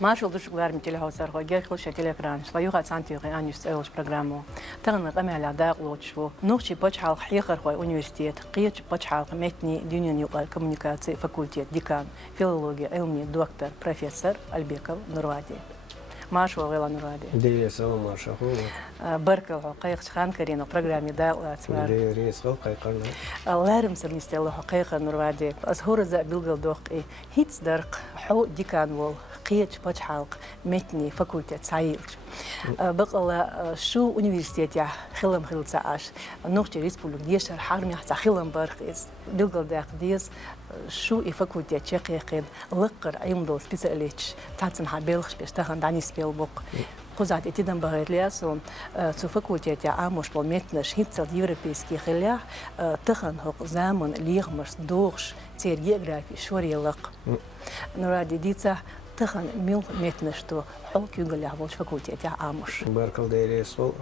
Marshall dushuklar mitili hausarho gerkilşe telekran şlayuğa santiği anüs eloş programı. Tağını qamala dağloçvu. Nuqçi paçhal xiyxarhoy universitet qiyç paçhal metni dünyanın yuqar kommunikasiya fakultet dekan filologiya ilmi doktor professor Albekov Nurvadi. Marshall vela Nurvadi. Deyes al Marshall. Barkal qayıqçıqan karino programı dağlatvar. Deyes al qayqarna. Allah'ım sırnistelu qayqa Nurvadi. Azhurza bilgal doqi hiç darq xo dekan vol قيتش بتش حلق متني فاكولتة سايلش بقى شو universiteti خلم خلت ساعش نقطة ريسبولوك ديشر حرمي حتى خلم برخيز دلقل داق ديز شو فاكولتة شقيقين لقر عيمدو سبيساليتش تاتن حبيلخش بيشتغل داني سبيل بوق قزعت اتدن بغير لياسون تو فاكولتة عاموش بالمتنش هيتسل يوروبيسكي خليا تخن هق زامن ليغمرس دوغش تير جيوغرافي شوري لق نورادي ديتا تخن ميل متنشتو حلق يقول له بولش فاكولتيتي عاموش باركل ديريس ول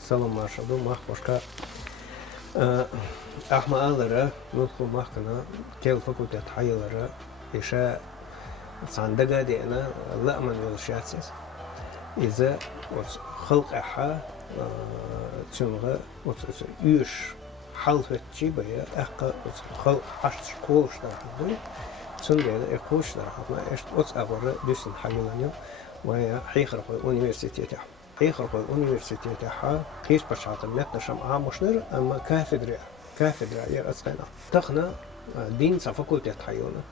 سلام مارشدو مخبوشكا احما алыра نطلب مخكنا كيل فاكولتيت حيلرا إشاء صندقة دينا لا من يلشاتس إذا خلق أحا تنغى يوش حلفتشي بيا أحقا خلق عشت كولش دارحدو سندينا إقوش دارحدنا إشت أغورا دوسن حيلانيو وهي حيخرقوا الأونيفرسيتيتي حيخرقوا الأونيفرسيتيتي حا قيش بشعط ملتنشم عاموشنر أما كافدرا يا أسقنا تخنا دين فاكولتيت حيلنا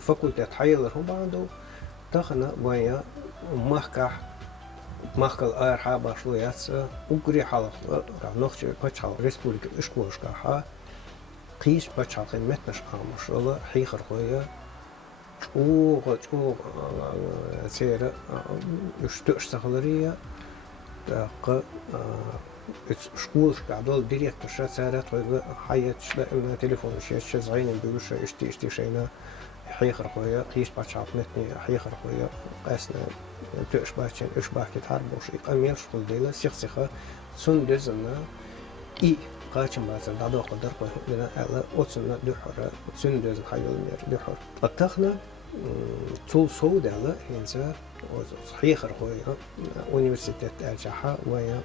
فاكولتيت حيلر هم بعدو تخنا وهي محكل أرحا باشلوياتس وقري حلق نخشي بشعل ريسبوليك إشكوشكا حا قيش بشعل متنش عاموش ولا حيخرقوا چوغ سيرة يشتوش سخلرية داق شكولش قاعدول ديريكتور شات سارات حيات شلا إمنا تليفون شيش زعين بيوش اشتي شينا حيخر خويا قيش باشعط متني حيخر خويا قاسنا توش باشين اش باكي تهربوش اميل شغل ديلا سيخسيخا سن دزنا اي قاچم بازن دادو قدر قو لنا الا اوتسنا دحر سن دز حيول مير دحر اتخنا طول صود على هنزا صحيح خويا universitet الجحا ويا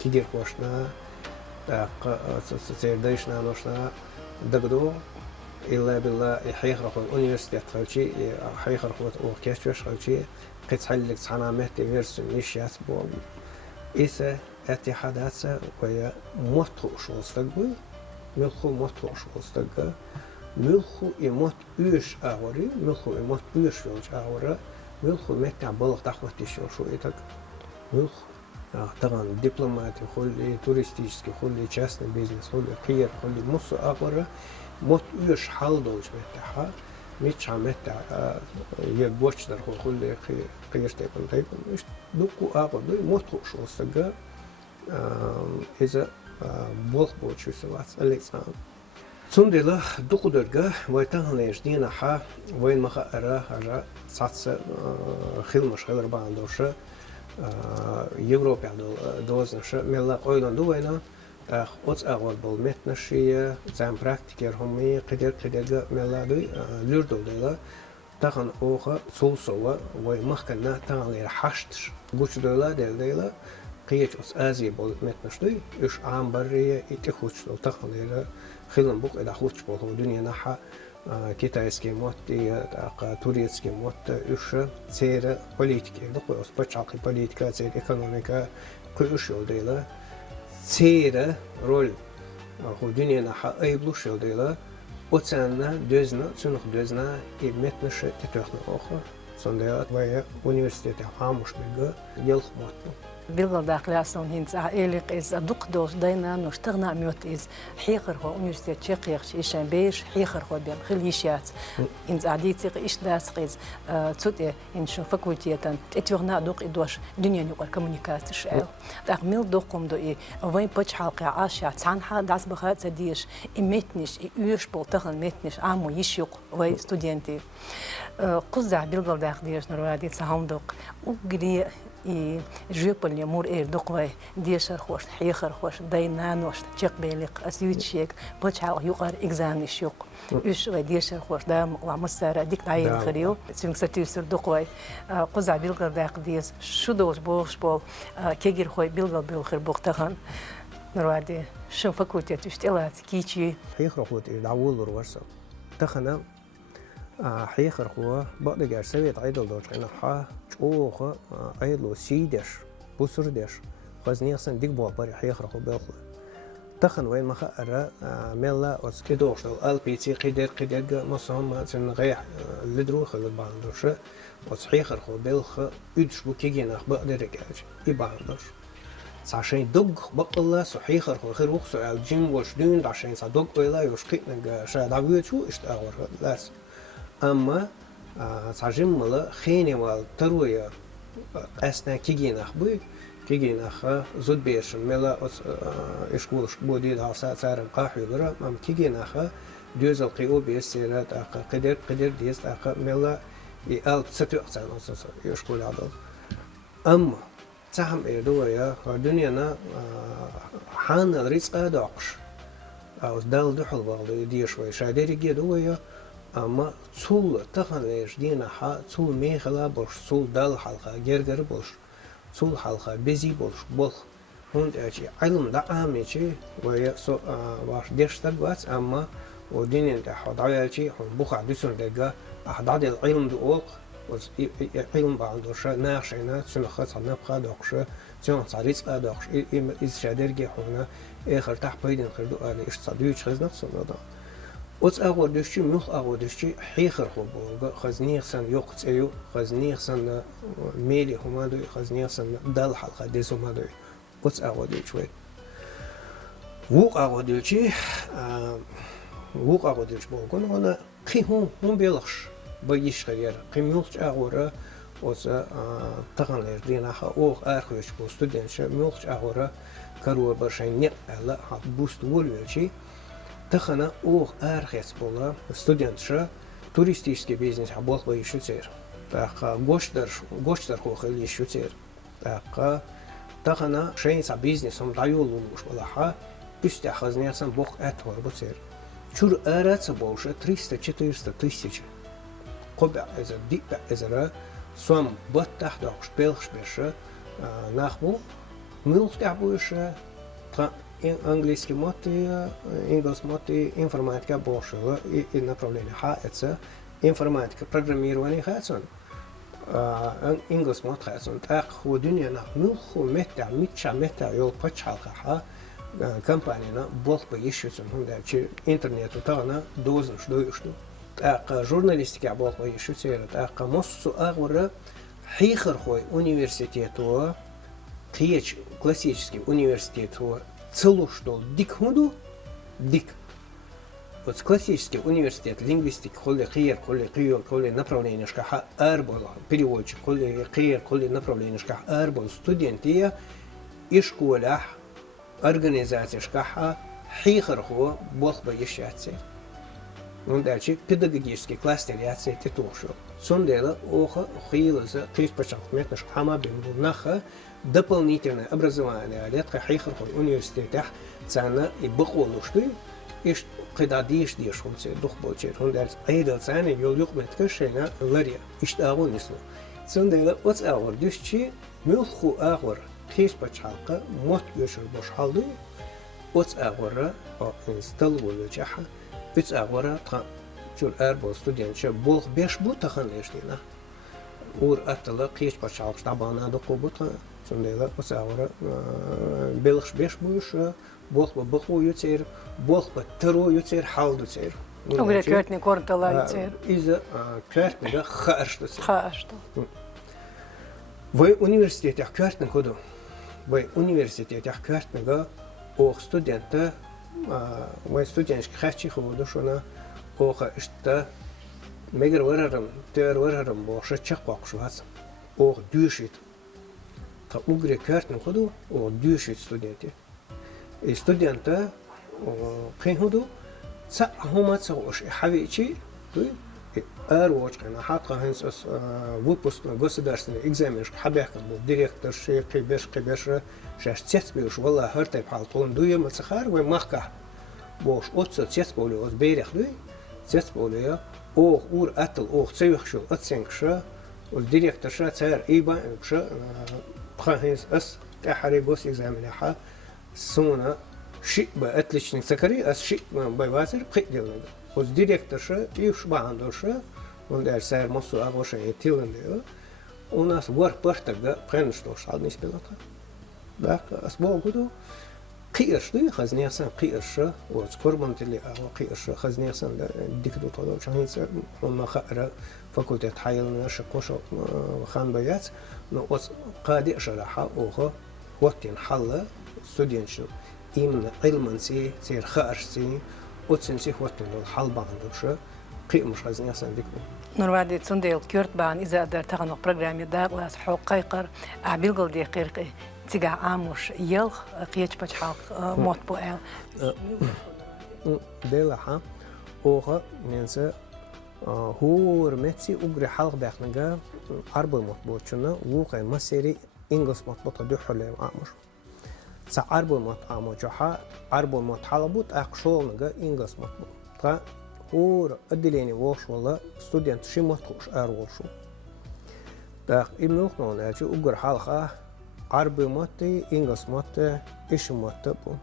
كيدير خوشنا داق سيرديشنا نوشنا دغدو إلا بالله حيخ رخو universitet خوشي حيخ رخو orkestr خوشي قد حلك صحنا مهتي ويرسم نيشيات بو إيسا اتحادات ويا مطو شولستغ ملخو مطو شولستغ ملخو إموت إيش أوري ملخو إموت إيش فيلج أورا ملخو متع بلغ تحوتي شو إتك ملخو طبعا دبلوماتي خلي تورستيسكي خلي частный бизнес خلي قير خلي مص أورا موت إيش حال دولش متعها مش متع يبوش در خلي قير تيبن مش دوكو أور دوي مطو شولستغ إذا بلغ بوتشو سوات أليكسان سندلا دقدرجة ويتهنيش دينا حا وين مخا أرا صاتس خيل خيل باندوشة يوروبيا دوزنش ملا قويلان دوينا أوت أول بالمتنشية زين براكتيكير همي قدر ملا دوي لردو ديلا تخن أوخا سولسوا ومخكنا تغلي حشتش بوش دولا ديلا قيش أس أزي بالمتنش دوي إيش عام برية إتخوش دول تغلي خلنا بوق إذا خوش بوه الدنيا نحا كيتايسكي موت توريتسكي موت إيش سير بوليتيكي دقوا أسبوعك بوليتيكا سير إقتصادية كل إيش يوديلا سير رول هو الدنيا نحا أي بلوش يوديلا وتسانا دوزنا تسنخ دوزنا إبمتنش تتوخنا أخر صندوق ويا universitet عاموش بيجا يلخ موت بالغ داخلاسون هنز إليق إز دقدوش دينا نشتغنا ميوت إز حيخر هو أونيفرسيتي شقيقش إيشان بيش حيخر هو بيان خليشيات إنز عديتي إيش داس إز تود إنشو فاكولتيتان إتوغنا دوق إدوش دنيا نيوكر كومونيكاسي شعال داق ميل دوقم دو إي وين بتش حلقة عاشا تعنحا داس بخات زديش إمتنش إيش بولتغن متنش عامو يشيق وي ستودينتي قزع بالغ داخل ديش نروادي تساهم دوق وقري и жепальня мур доквай дешер хош хехер хош дайнанош чек белик асючек почал югар экзамен шук үш ва дешер хош да ламсара диктайын хрио синксатюсер доквай коза билгардак дес шудош бош бол кегер хой билгал билхер бохтахан нурвади шо факультет үштелат кичи حيخر خوت دعول ورسا تخنا حيخر خو بعد جار سويت عيدل دوش أنا حا أوه عيدلو سيدش بوسردش خزني أصلا ديك بوا بري حيخر خو بيخو تخن وين ما خأرا ملا وسكدوش ال بي تي قدر مصهم سن غيح لدرو خل باندوش وصحيخر خو بيلخ يدش بو كيجينا بعد رجاج يباندوش عشان دوغ بقلا صحيح خير وقت الجيم وشدون عشان صدق ولا يشقينا شاد عبيد شو اشتغل لاس اما عشان ملا خيني والترويه اسنا كيجينا خبي كيجينا خ زود بيش ملا اشكول بودي ده صار قاحي برا ام كيجينا خ دوز القيو بيسيرات قدر ديست ملا يال ستو احسن يشكول هذا اما سهم إيدويا الدنيا حان الرزق داقش أو دال دحل بالله دي شوي شادير جدويا أما تصول تخنيش دينا حا تصول ميخلا بولش تصول دال حلقة جرجر بولش تصول حلقة بزي بولش بول هند أشي علم دا عامي ويا سو واش ديش تقوات أما ودينا ده حضايا شيء هم بخع دسر دقة أحضاد العلم دقوق علم بعندوش ناشينا سنخص نبقى دقش سنصاريس دقش إذا شادرجي هنا آخر تحت بيدن خردو على إيش صديق خزنة صندا وش أقول دشتي مخ أقول دشتي حيخر خبوج خزنيخ سن يقص أيو خزنيخ سن ميلي هما دو خزنيخ سن دال حلقة ديسو ما دو وش أقول دشوي وق أقول دشتي وق أقول دش بوجون هنا قيهم هم بيلخش بايش خير قيموش أغورا وسا تغنير دينا خا أوغ أرخوش بوستودنش ميوش أغورا كرو برشين نقل حط بوست ولوشي تخنا أوغ أرخيس بولا ستودنتش туристический бизнес حبوط بايشو تير تاقا غوشتر خوخل يشو تير تاقا تخنا شين سا بيزنس هم دايولو مش ولا حا üst خزنيسن بوق أتور بتير شور أرات بوشة 300-400 тысяч قبع إذا ديك إذا سوام بتح داخش بيلخش بيشه نخبو ملخ تعبوشه تا английский моти انجلس موتي информатика больше и направление хается информатика программирование хается انجلس мот хается так ху дунья на милху мета يول почалка ха компания бол бы еще сон да чи интернету тана дозн что так журналистика бол бы еще цера так моссу агвара хихер хой университету киеч классический университету целу что дик худу дик вот классический университет лингвистик холли холли направление шка арбол переводчик холли направление шка арбол студентия и школа организация шка хихер хо бол бы еще цера ну дальше педагогический кластер я цера титулшо сондела оха хилза тысяч метров хама бимнаха дополнительное образование летка хихер хо университет цена и бخولушты إيش قداديش ديش خمسة دخ بوجر هندرس أيضا ثاني يول يوم متكشينا لريا إيش تأغون نسلو سندلا واتس أغور ديش شيء ملخو أغور كيش بتشالقة موت يشر بوش حالي واتس أغورا أو إنستال ويجحا واتس أغورا تخا جور أربع ستوديان شو بولخ بيش بو تخن إيش دينا ور أتلا كيش بتشالقة تبعنا دقو بطا سندلا واتس أغورا بيلخش بيش بوش بولخ بخو يصير بولخ بترو يصير حال يصير. وغير كارتني كورتلا يصير. إذا كارتني ده خارج يصير. خارج. وي университет يح كارتني كده. وي университет يح كارتني ده أو ستودنت وي ستودنتش خارجي خودو شونا أو خاشتا مگر وررم باشه چقاق شو هست. أو دوشيت. تا وغير كارتني كده أو دوشيت ستودنتي. студента кайхуду ца хумаца ош хавичи أروج حتى هنس выпуск государственный экзамен حبيك был директор شيء قبش شاش تسبيش والله هرتي بحال طول دوية متسخر ومخكه boş otsa ses boluyor az beyrəkli ses boluyor o ur atıl o çeyxşu atsenkşa o direktorşa çər iba şa xahis as tahri bos examinaha sonra şiba отличник sakari as şi bayvazir qidildi o direktorşa iş bandorşa on dersler mosu ağoşa etilindi у нас var partagda qanışdo şalmış pilota bak as bogudu قيرشي خزنيسان قيرشة وتقربن تلي قيرشة خزنيسان ديكدو طلب شهينس وما خأرة فكرة حيلنا شقوش خان بيات نقص قادي شرحة أوها وقتين حلا ستودينشن إمن علمن سير خارسي وتسنسي وقتين الحل بعندوشة قيمش خزنيسان ديكدو نوروادي تسنديل كيرتبان إذا أدر تغنو برنامج داغلاس حقوق قيقر أعبيلغل دي قيرقي تيجا عاموش يل قيتش بتحق موت بوال دلها اوها منسا هو رمتي اجري حلق داخنجا اربع مطبوعنا وقع مسيري انجلس مطبوعه دو حله عاموش سا اربع مط عاموجها اربع مط حلبوت اقشولنجا انجلس مطبوع تا هو ادليني وش والله ستودنت شي مطوش ارولشو دا امنوخنون اجي اجري حلقه عربي ماتي إنجلس ماتي إيش ماتي بو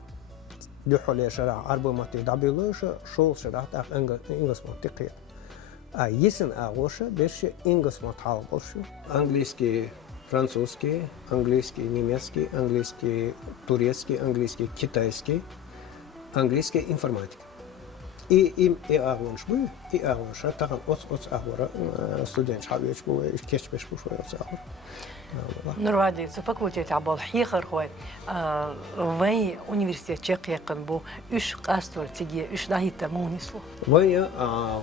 دو حولي شرع عربي ماتي دابيلوش شول شرع تاق إنجلس ماتي قيا يسن أغوش بيش إنجلس مات حال بولشو أنجليسكي فرانسوسكي أنجليسكي نيمецкий أنجليسكي турецкий أنجليسكي كيتايسكي أنجليسكي إنفورماتيك إم أغونش بو أغونش تاقن أوتس أغورا ستودنت حابيش بو إيش كيش بيش بو شوي أوتس أغورا نروادي فاكولتي تاع بالحيخر خوي وي университет чекيقن بو اش قاستور تيجي اش داهيتا مونيسلو وي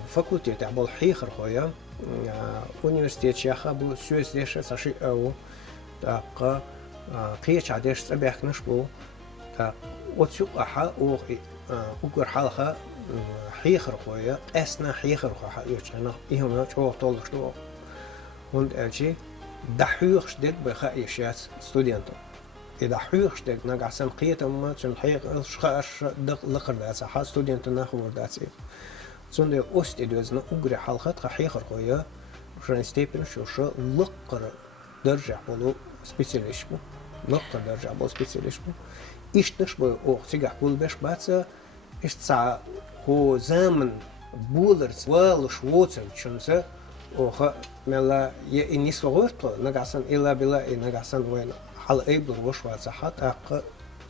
فاكولتي تاع بالحيخر خويا университет شيخا بو سويس ديش ساشي او تاق قيش عديش صباحنش بو تاق وتسوقها او وقر حالها حيخر خويا اسنا حيخر خويا يوچنا يهم جو طولشلو und elchi دحيوخش ديك بخايشات ستودنتو إذا حيوخش ديك نقعسن قيت أما تون حيق شخاش دق لقر داسا ها ستودنتو ناخور داسي تون دي أوست إدوزنا أقري حلقات خحيخر خويا شرين ستيبن شو لقر درجة بولو سبيسياليشمو لقر درجة بولو سبيسياليشمو إيش نشبه أو تيجح بول بيش باتسا إيش تسع هو زمن بولرز والش ووتن شنسا اوه ملا ينيس وغورتو نقعسن إلا بلا نقعسن وين على أيبل وشوات صحات أق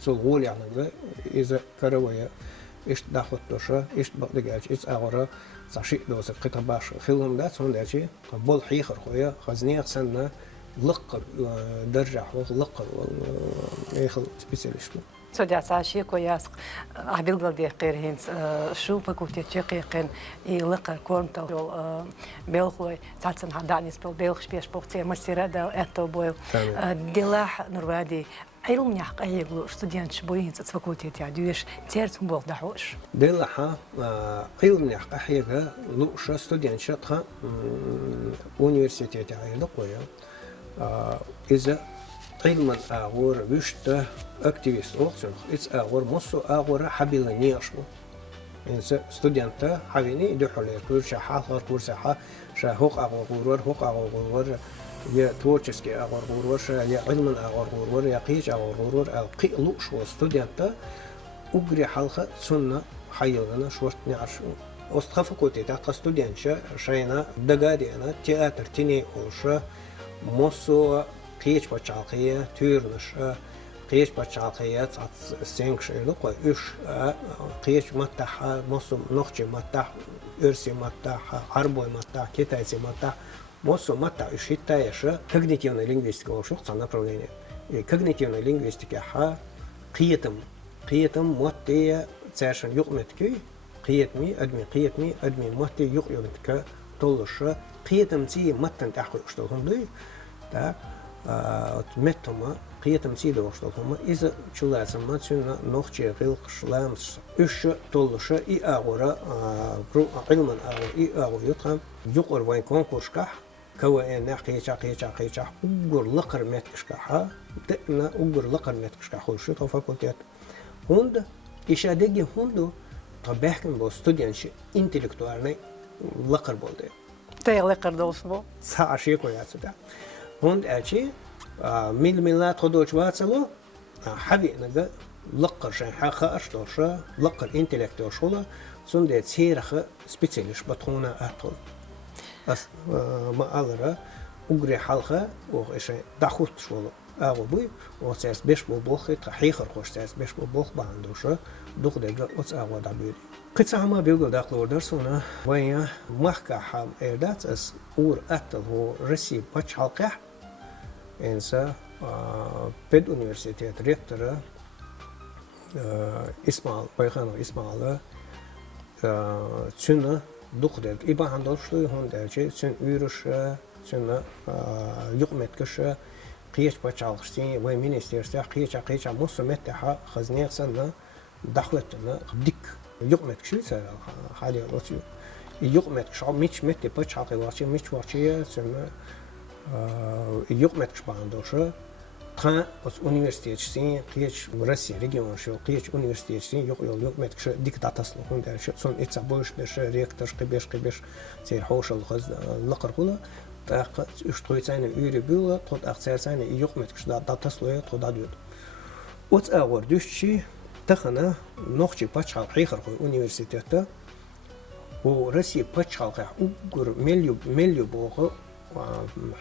تلغول يعني إذا كروية إيش داخل توشة إيش بقدجاج إيش أغرى صشيء دوس قطع باش فيلم ده صون ده شيء بول حيخر خويا خزنية سنة لقر درجة لقر يخل سبيسياليشتو سوديا ساشي كوياسق عبيلغل دي قير هينس شو فاكولتي تشيقيقن يلقى كورنتو بيلخوي تاتسن هدانيس بيلخش بيش بوقتي مسيرة دا اتو بويل ديلاح نروادي علم يحق أيغلو ستوديانت شبوين سات فاكولتي تاع دويش تيرتم بول دحوش ديلاح علم يحق أيغا لوش ستوديانت شطخا университет تاع لقويا إذا علم أغور وشته أكتيفيست أوكسون إتس أغور مصو أغور حبيلا نياشو إنس ستودنتا حبيني دحولي كورس حاضر كورس حا شهوق أغور غورور يا تورتشسكي أغور غورور يا علم أغور غورور يا قيج أغور غورور القي لوش وستودنتا أجري حلقة سنة حيلنا شورت نعرشو أستخفقوتي تاع ستودنتشا شينا دقادي أنا تياتر تيني أولشا مصو قيش بتشعقية تورنش قيش بتشعقية سينكش لقوا إيش قيش متاح مصو نخشي متاح إرسي متاح عربي متاح كيتايسي متاح مصو متاح إيش هتايش когнитивная лингвистика وشو خصنا направление когнитивная лингвистика ها قيتم متى تاشن يقمتك قيتمي أدمي متى يقمتك طولش قيتم تي متن تحقق اشتغلهم لي تا متما قيتم سيدة وشتلهم إذا شلاتم ما تسونا نوخشي غلق شلامس إيش تولش إي أغورا علما أغور إي أغور يطعم يقر وين كونكورشكح كوا إن قيتش أقر لقر متكشكحها دقنا أقر لقر متكشكح خلشة فاكولتات هند إشادة هندو طبعاً بستوديانش إنتلكتوالني لقر بولده تي لقر دوسبو ساشي كويس ده هند أشي ملات خدوش واتسلو حبي نجا لقر شيء حقا أشتوشة لقر إنتلكتوشولا سند تسيرخ سبيتشلش بتخونا أطول أس ما ألرا أجري حلقة وإيش دخوت شولا أغوبي وساس بيش بوخ تحيخر خوش ساس بيش بوخ باندوشة دوخ دقة أتس أغوا دبيري قصة ما بيقول داخل درسونا وين محكة حام إردات أس أور أتل هو رسي بتش حلقة إنسا بيد أونيفرسيتيت ريكتور إسماعيل بيخانو إسماعيل تسنة دوخ دقة إبا هندوشلو هون درجة تسن أورش تسنة يقمت قيش بتشالخشتين وين مينستيرستيا قيش مصمتها خزنية سنة دخلتنا ديك يقمت شو سر حاليا لطيو يقمت شو ميش متى بتشالخ واشي ميش واشي سنة يقمت باندوشة تان أس أونيفرسيتين قيش روسيا ريجيون شو قيش أونيفرسيتين يقمت شو ديك تعتصلو هون درجة سون إتصابوش بش ريكتر قبيش سير حوش الخز لقر كله تاق اشتويتين يوري بيلا تود أخسرتين يقمت كش دا تصلوا تود عدود وت أول دوشي تخنا نخشي بتشال حيخر في أونيفرسيتة وروسيا بتشال أوجر مليو بوغ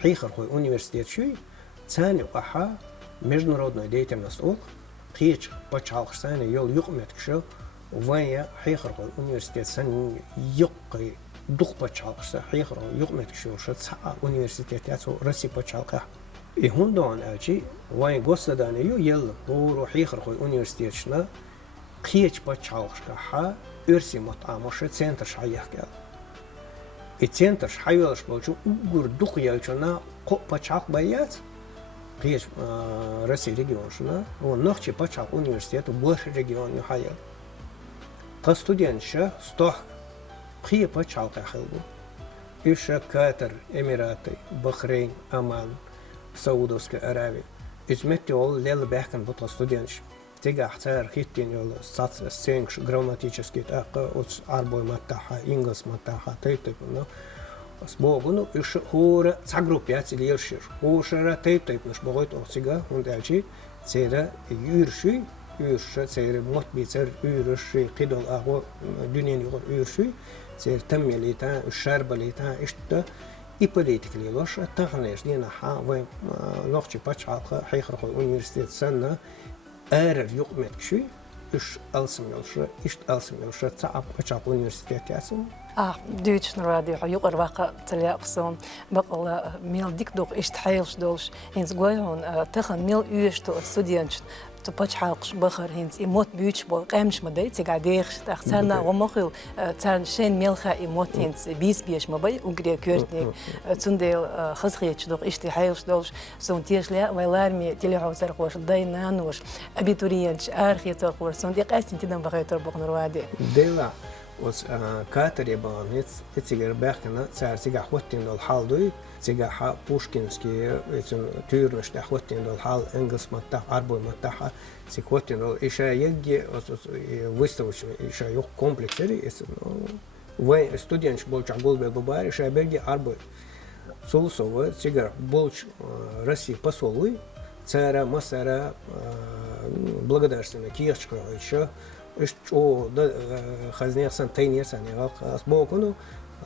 حيخر في أونيفرسيتة شوي ثاني وحا международный деятельность ок قيش بتشال خسانة يول يقمت كشو وين حيخر في أونيفرسيتة سن يقي دوخ بتشالقة حيخر يقمت كشو شت أونيفرسيتات روسيا بتشالقة يهوندون أجي وين قصدان يل هو حيخر في أونيفرسيتنا قيش بتشالقة ح أرسي مطعمش سنتر شايح قال السنتر شايلش بوجو أقول دوخ يلشنا قو بتشالق بيات قيش روسيا ريجيون شنا هو نخشي بتشالق أونيفرسيتات وبوش ريجيون يحيل كاستوديانشة ستوح قية بتشالقة خلبو إيش كاتر إماراتي بحرين أمان سعودوسكا عربي إزمتي أول ليل بحكن بطل ستوديانش تيجا احتار خيتين يول سات سينكش грамматический تاقة أوتس عربي متاحة إنجلس متاحة تيتك منه بس بوغنو إيش هورا تاقروبيات اللي يرشير هو شرا تيتك مش بغيت أوتسيجا هندالشي سيرا يرشي يرشي سيرا موت بيتر يرشي قيدل أغو دنيا يغن يرشي سير تم ليتا الشرب ليتا إشتا إبوليتك ليلوش تغنيش دينا حا وين نوخشي بتشالقة حيخر في أونيفرسيتة سنة أرر يقمت شوي إيش ألسم يلش إيش ألسم يلش تعب بتشالقة أونيفرسيتة ياسم دوتش نرادي يقر واقع تلي أقسم بقى ميل ديك دوق إيش تحيلش دولش هنز قويهون تخن ميل إيش تو ستوديانش تبتش حلقش بخر هنز إموت بيوتش بو قامش مدي تقعديخش تختارنا ومخيل تان شين ميلخا إموت هنز بيش مبي وقري كورتني تنديل خزخيتش دوق إيش تحيلش دولش سون تيش لا ويلارمي تلي عوزر خوش داينان وش أبيتوريانش آرخي تقور سون ديق أستين تدن بغي تربق نروادي ديلا وس كاتر يبان يتسيجر بحكنا سعر سيجا خوتين دول حال دوي سيجا حا بوشكينسكي يتسن تيرنش خوتين دول حال إنجلس متاح عربي متاحة سيكوتين دول إيشا يجي ويستوش إيشا يوك كومبلكسري إسن وين ستوديانش بولش عقول بالبابار إيشا بيجي عربي سولسوه سيجر بولش روسي посолуй цара масара благодарственная киевчка еще что хозяйство тайнеса не сбоку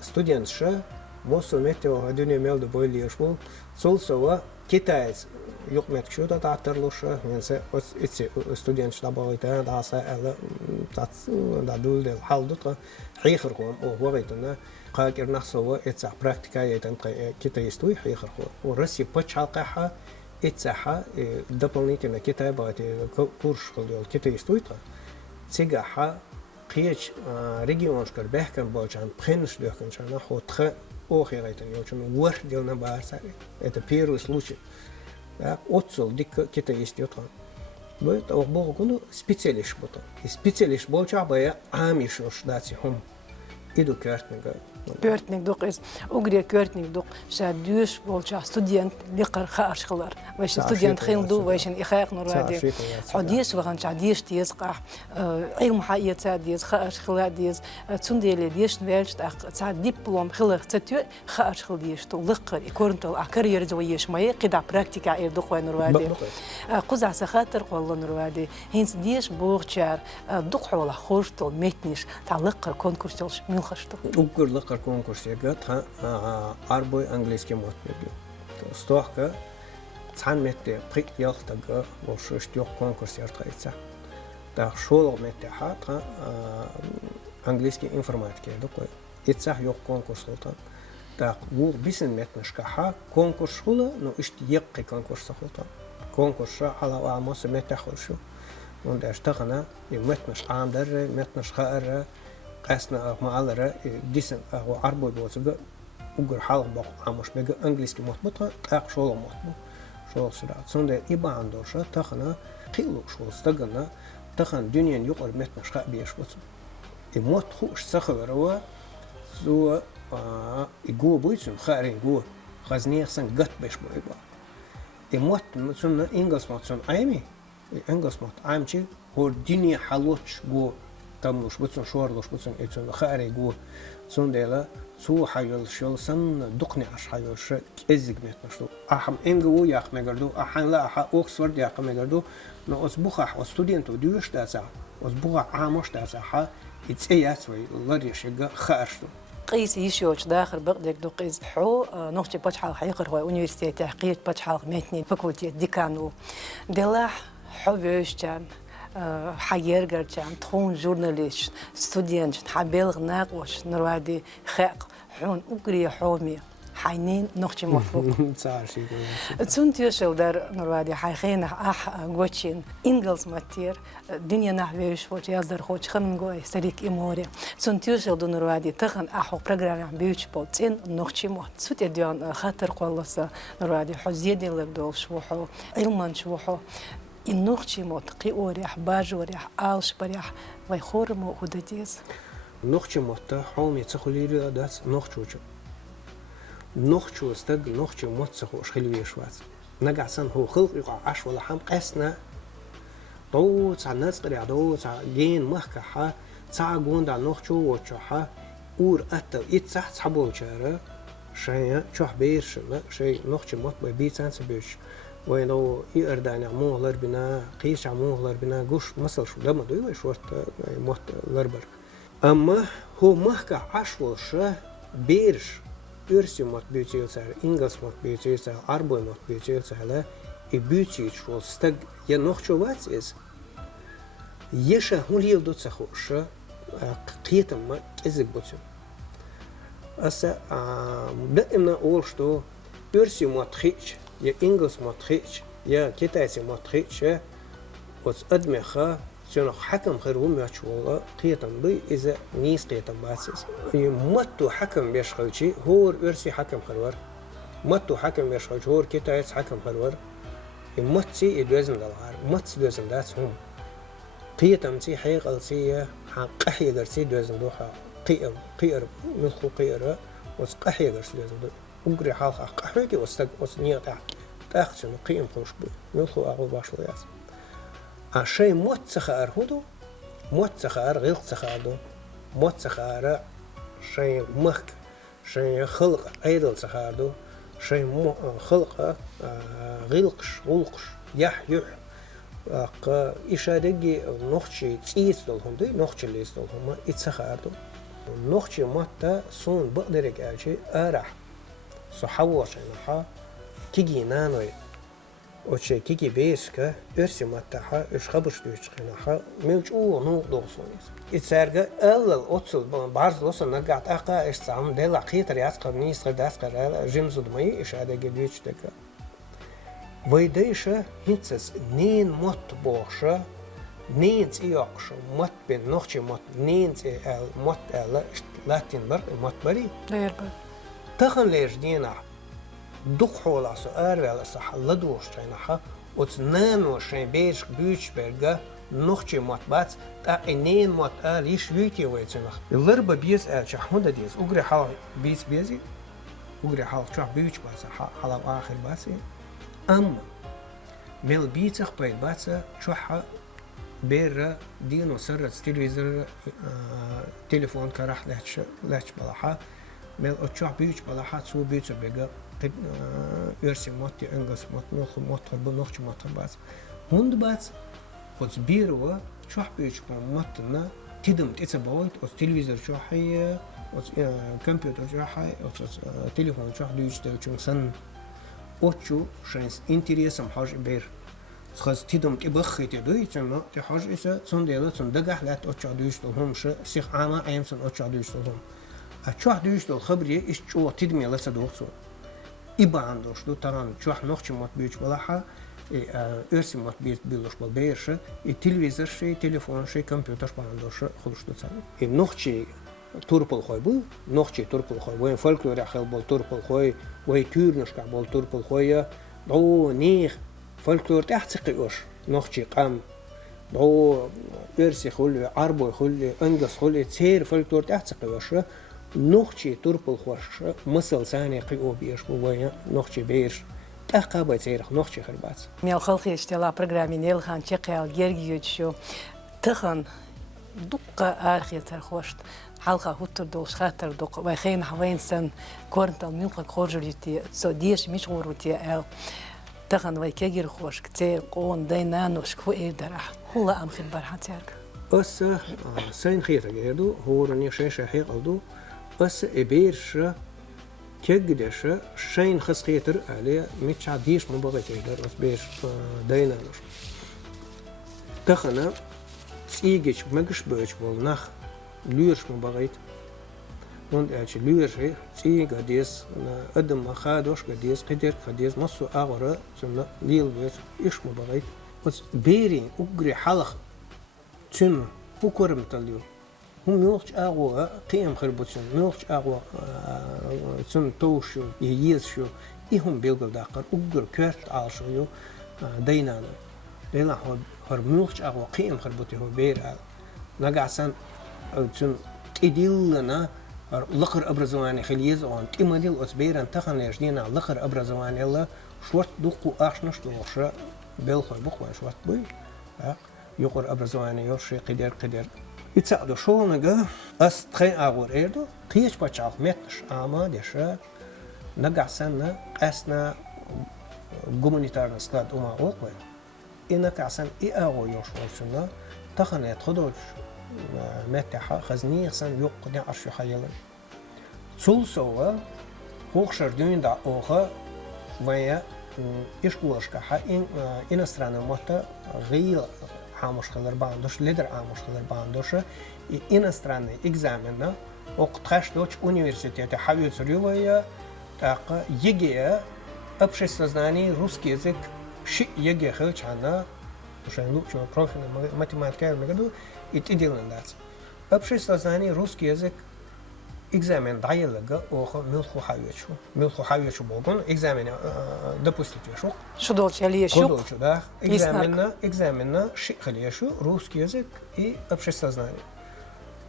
студент ша мосо метео дюне мелда бойлешбу солсова китаец юкмет что-то татарлуша менсе эти студент штабойта даса ала да дулдел халдута хихрхом о вогайтна قاكر نحصوا إتسع براكتيكا يتنقى كتايستوي حيخرخوا ورسي بتشالقها إتسعها дополнительно كتابات كورش خليل كتايستوي تا تيجاها قيش ريجيونش كر بحكم باجان بخنش دهكن شانا خو تخ أوخي غيتن يوشن ور ديلنا بارساري это первый случай отцол дик китаист йотан. Бит огбогуну специалист бото. Специалист болча бая амиш ошдати хум. Иду кертнега. Körtnik dok is ogre körtnik dok şadüş bolça student liqar xarşqlar ve student xildu ve şin ixaq nuradi hadis ve gan hadis dies qah ilm hayat dies xarşqlar dies tsundele dies welst aq diplom xilq tsatü xarşql dies to liqar ikorntal kariyer zoyesh may qida praktika dok ve nuradi quza saxatir qollan nuradi hins dies bolçar dok xola xoştol metnish ta liqar konkursol milxashto Угор лакар конкурс яга та арбой английский мот беги. Стохка цан метте прик ялтага болшуш тёк конкурс яртайца. Та шол метте ха та английский информатика докой. Ицах ёк конкурс холтан. Та бу бисен метнашка ха конкурс хула, но ишт якки конкурс холтан. Конкурс ала амос метте холшу. Und der Stachana, ihr metnash ander, metnash khaara قاسنا معلرة ديسن هو عربي بوزجا وجر حال بق عمش بيجا إنجليزي مطبوطة تاق شغل مطبوع شغل سرعة صندة إبا عندوشة تخنا قيلو شغل استجنا تخن دنيا يقر متنا شقاء بيش بوزن الموت خوش سخر روا زو يجوا بويسون خارين جوا خزنية سن قط بيش بويبا الموت مثلا إنجلس مثلا عيمي إنجلس مت عيمشي هو الدنيا حلوش جوا تملوش بتسون شورلوش بتسون إتسون خاري جو صندلا سو حيول شول سن دقني عش حيول ش إزج مت مشتو أحم إنجو يا أخ مجردو أحن لا أح أوكسفورد يا أخ مجردو نو أسبوخ أستودينتو ديوش تاسع أسبوخ عامش تاسع إتسيات وي لريش يجا خارشتو قيس يشوش داخل بقدك دو قيس حو نوختي بتشحال حيقر هو أونيفرسيتي تحقيق بتشحال متني فاكولتي ديكانو دلاح حوش جام حيرجر جام تخون جورناليست ستودينت حبيلغ ناقوش نروادي خاق حون أقري حومي حينين نوختي مفوق تسون تيشل در نروادي حيخين قوتشين إنجلز ماتير دنيا نحويش وش يصدر خوش خمن قوي سريك إموري تسون تيشل دو نروادي تخن أحو برنامج عم بيوش بولتين نوختي مات سوت يديان خاطر قولصا نروادي حزيدي لبدول شوحو علمان شوحو النوختي مات قيوريح باجوريح آلش بريح ويخورمو هدديز نوختي مات حومي تخليري داس نوختوچو نوختو استد نوختي مات سخوش خلوي شواز نقعسن هو خلق يقع عش ولا حم قسنا دو تاع ناس قريع دو تاع جين محكحة تاع قوندا نوختو وتشوحة اور أتو يتصح تحبو جارة شيء تشوح بيرشنا شيء نوختي مات بيتان سبيش وينو يردان عموه لربنا قيش عموه لربنا قوش مثل شو لما دوي وشورت مات لربر أما هو محكا عشوش بيرش يرسي مات بيوتيل سهل إنجلس مات بيوتيل سهل عربي مات بيوتيل سهل يبيوتيل شو استج ينوخشو واتس إز يشا هوليل دوت سخوش قيتم ما كزك بوتيل أسا دائما أول شتو يرسي مات خيش يا إنجلس ماتخيش يا كيتايسي ماتخيش وز أدمخا سينو حكم خيرهم يشولا قيتم بي إذا نيس قيتم باسس ماتو حكم بيشغلشي هو إرسي حكم خيرور ماتو حكم بيشغلشي هو كيتايس حكم خيرور ماتسي إدوزن دلار ماتس دوزن داس هم قيتم سي حيقلسي قحي قرسي دوزن دوحا قير ملخو قير وز قحي قرسي دوزن دوحا وقري حالخ قحوكي وسنية تاخذ قيم خوش بي ملخو أغو باشو ياس عشان موت سخار هدو موت سخار غير سخاردو موت سخار شيء مخك شيء خلق أيضا سخاردو شيء خلق غلقش غلقش يح إشادقي نوختي تيس دولهم دي نوختي ليس دولهم إتسخاردو نوختي ماتا سون بقدرك ألشي أرح صحوة شنها كيجي نانوي وشي كيجي بيسكا إرسي ماتها إش خبرش دوشخنها ملج نو دوسونيس إتسارجا ألل أتصل بارز لوسن نرجعت أقا إش سام دل عقيتر ياسقر نيس قداسقر جيمز دمي إش هذا جديش دكا ويديشة هنتس نين مت بوشة نينز إياقش مت بين نوختي مت نينز إل مت إل لاتين بر مت بري لا يربط تخن ليش دينا دق حول سؤال ولا صح لدوش شينها وتنانو شين بيش بيش برجع نخشي مطبات تا إنين مط ليش بيتي ويتنخ اللربة بيس شحمودة ديس أجري حال بيس بيزي أجري حال شح بيش بس حال آخر بس أما مل بيتخ بيت بس شح بير دينو سرت تلفزيون تليفون كراح لهش بلاحة مل أشح بيش بلاحة سو بيش بيجا يرسي موتي إنجلس موت نخ موتر بنخش موتر بس هند بس وز بيروا شح بيش موتنا تدم تتبعوت وز تلفزيون شحية وز كمبيوتر شحية وز تليفون شح ديش تلفزيون سن أشو شنس إنتريسم حاج بير خاص تدم تبخي تدوي تما تحاج إسا صنديلا صندقة لا تأشع دويش تلهم شيخ عامة أيام صن أشع دويش تلهم أشع دويش تل خبري إيش شو تدمي لسه دوخسو إبا عندوش دو تران شوح نخش مات بيش بلاحة أرسي مات بيلوش بالبيرش التلفزيون شيء تليفون شيء كمبيوتر بعندوش خلوش دو تاني نخشي توربل خوي بو نخشي توربل خوي وين فولكلور أخيل بال توربل خوي وين تورنش كعبال توربل خوي دو نيخ فولكلور تحت قيوش نخشي قام دو أرسي خلي عربو خلي أنجز خلي تسير فولكلور تحت قيوش نخشي توربل خوش مثل ثاني قيو بيش وين نخشي بيش تقابل تسير نخشي خربات ميل خلقي اشتلا برنامج نيلخان تشقيال جيرجيوتشو تخن دق آخر ترخوشت حلقة هوتر دوش خاطر دق وخين حوين سن كورنتال ميلخك خورجلتي سو ديش مش غوروتي ال تخن ويكير خوش كتير قون دينانوش كو إيدرح هلا أم خبر حتيرك أس سين خير جيدو هو رني شيء قلدو أس إبيرش كجدش شين خس خيتر عليه مش عديش مبغيت يقدر أس بيش دينانوش تخنا تيجيش مجش بيش بالنخ ليرش مبغيت وند أشي ليرش تيجي قديس قدم ما خادوش قديس قديس مصو أغرى سنة ليل بيت إيش مبغيت بس بيرين أجري حلق تشن بكرة متليو هم ملوش أغوى قيم خربوتشن ملوش أغوى تشن توشو ييزشو إهم بيلقل داقر أجر كرت عالشو دينانا دينا هر ملوش أغوى قيم خربوتي هو بير نقع سن تشن تديلنا لقر أبرزواني خليز أون تمديل أسبيران تخن يجدينا لقر أبرزواني الله شوت دوقو أشنش لوشة بيلخر بخوان شوت بوي يقر أبرزواني يوشي قدر يتساعدو شو نجا أس تخين أغور إيردو قيش بچاق متش آما ديشا نقع سنة أسنا гуманитарный склад ума окве إنك عشان أغو يوشوشنا تخن يتخدوش متاحة خزني خسن يقنع عشو حيلا تولسوا هوخشر دون دا أوخا ويا إشكوش كحا إن استرانا متا غير عامش خلر باندوش ليدر عامش خلر باندوش إن استرانا إكزامنا وقت خشتوش университете حاول سريويا تاق يجي общество знаний русский язык شيء يجي خلش عنا عشان لوك شو профильная математика я говорю и ты делаешь это общество знаний русский язык экзамен даялга охо милху хавичу богон экзамен допустить вешу شو долче лиешу долче да экзамена شيء خليشو русский язык и общество знаний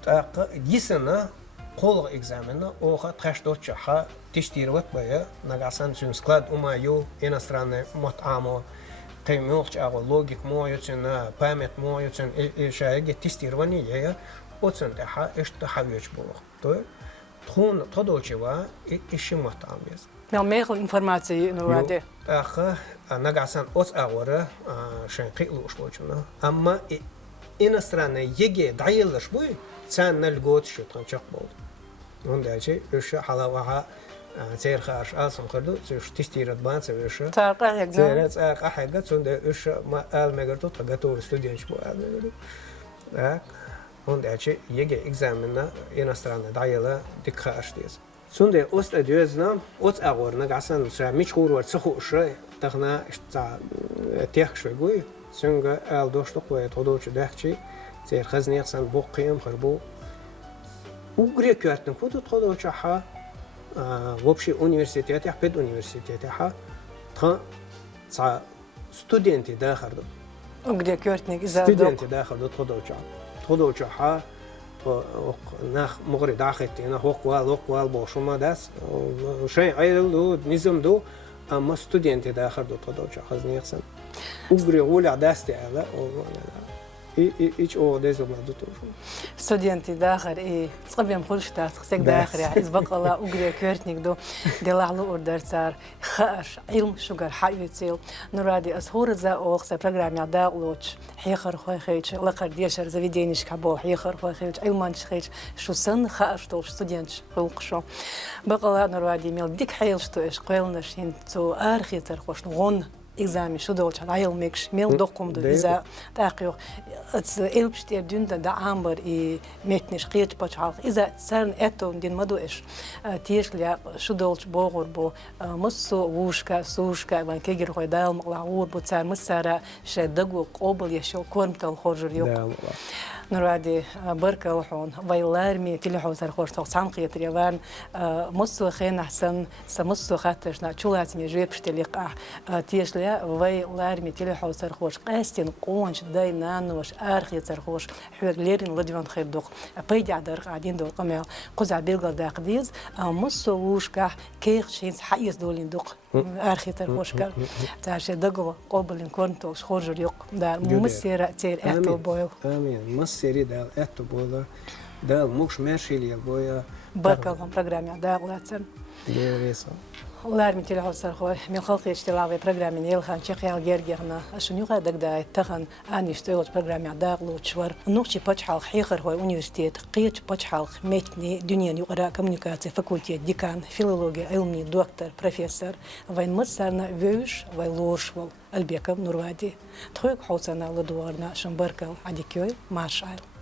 так дисена قول экзамена охо трэш-доча ха тестировать бая нагасан чун склад умаю иностранный мот-амо таймёрч аго логик моючен память моючен и шаги тестирование оцен ха эшта хавич болох то тун тодочева иши мот-амез мел мех информации ну ради аха нагасан оц агора шен кыйлуш болчуна амма иностранный еге дайылыш буй цан нальгот шутан чак бол ондачи өшө халаваха تير خارج أصلا خردو تستيرد بان سويش تاقع تير تاقع حاجة تون إيش ما قال مقدرتو تقطور استوديون شو قال مقدرتو ها هون ده شيء يجي إكزامنا إنسترانا دايلا دك خارج ديز تون ده أست أديوزنا أت أغورنا قاسن شا مش خور ورد سخو شري تخنا إشتا تيخ شوي قوي تون قال دوشتو قوي تودوش دهشي تير خزني أحسن بقيم خربو وقري كاتن كودو تودوش ها в общий университете пед университете та студенты дахарду где кёртник из-за студенты дахарду тходовча нах мغري داخلتنا هوقوال باشوما دست شاي عيلو نظام دو اما студенты дахарду тходовча хазнияксан угри гуля дасти ала إيش أو ديزو ما دوتو студенты дахар и صبيان خلشتاس خسك داخر يعني إزبق الله أقرأ كورتنيك دو دلالو أردر صار خاش علم شجر حيوتيل نرادي أسهور ذا أو خس برنامج داغلوش حيخر خوي خيش لقر ديشر زويدينش كابو حيخر خوي خيش علمانش خيش شو سن خاش توش студентش خلقشو بقى نرادي ميل ديك حيلش تو إيش قيلناش هن تو آخر ترخوش نغون examen شو دولش على يوم ميكش ميل دوكم دو إذا تأخيو اتس إلبشتير دوندا دا عمر إي ميتنش قيتش بتشعل إذا سان أتو دين مدو إيش تيش ليا شو دولش بوغر بو مسو ووشكا سوشكا وان كيجر خوي دايل مقلعور بو تسار مسارا شادقو قوبل يشو كورمتل خورجر يوق نرادي بركة وحون ويلارمي كل حوزر خوش توصان قيت ريوان مسو خين أحسن سمسو خاطرش ناتشولات ميجوي بشتليق تيش ليا ويلارمي كل حوزر خوش قاستين قونش داي نانوش آرخي ترخوش حوار ليرين لديوان خير دوق بيدي عدر قاعدين دول قميل قزع بيلغل داقديز مسو ووشكا كيخ شينس حيز دولين دوق آرخي ترخوش كار تاش دقو قوبلين كورنتوش خورجر يوق دار مسيرة تير أتو بويل آمين مسيري دال أتو بويل دال موش ماشي لي بويا بركة لهم برنامج داغلاتن ليريسا لارمي تلعب سرخوي من خلق يشتغل برنامج يلخان شقيال جرجرنا شنو غادك دا تخن أني اشتغلت برنامج داغلو تشور نوشي بتشحال حيخر هو أونيفرسيتет قيت بتشحال متني دنيا يقرأ كوميونيكация فاكولتет ديكان فيلология علمي دكتور بروفيسور وين مصرنا ويش ويلوشول البيكم نوروادي تخيك حوصنا لدوارنا شنبركل عديكوي مارشال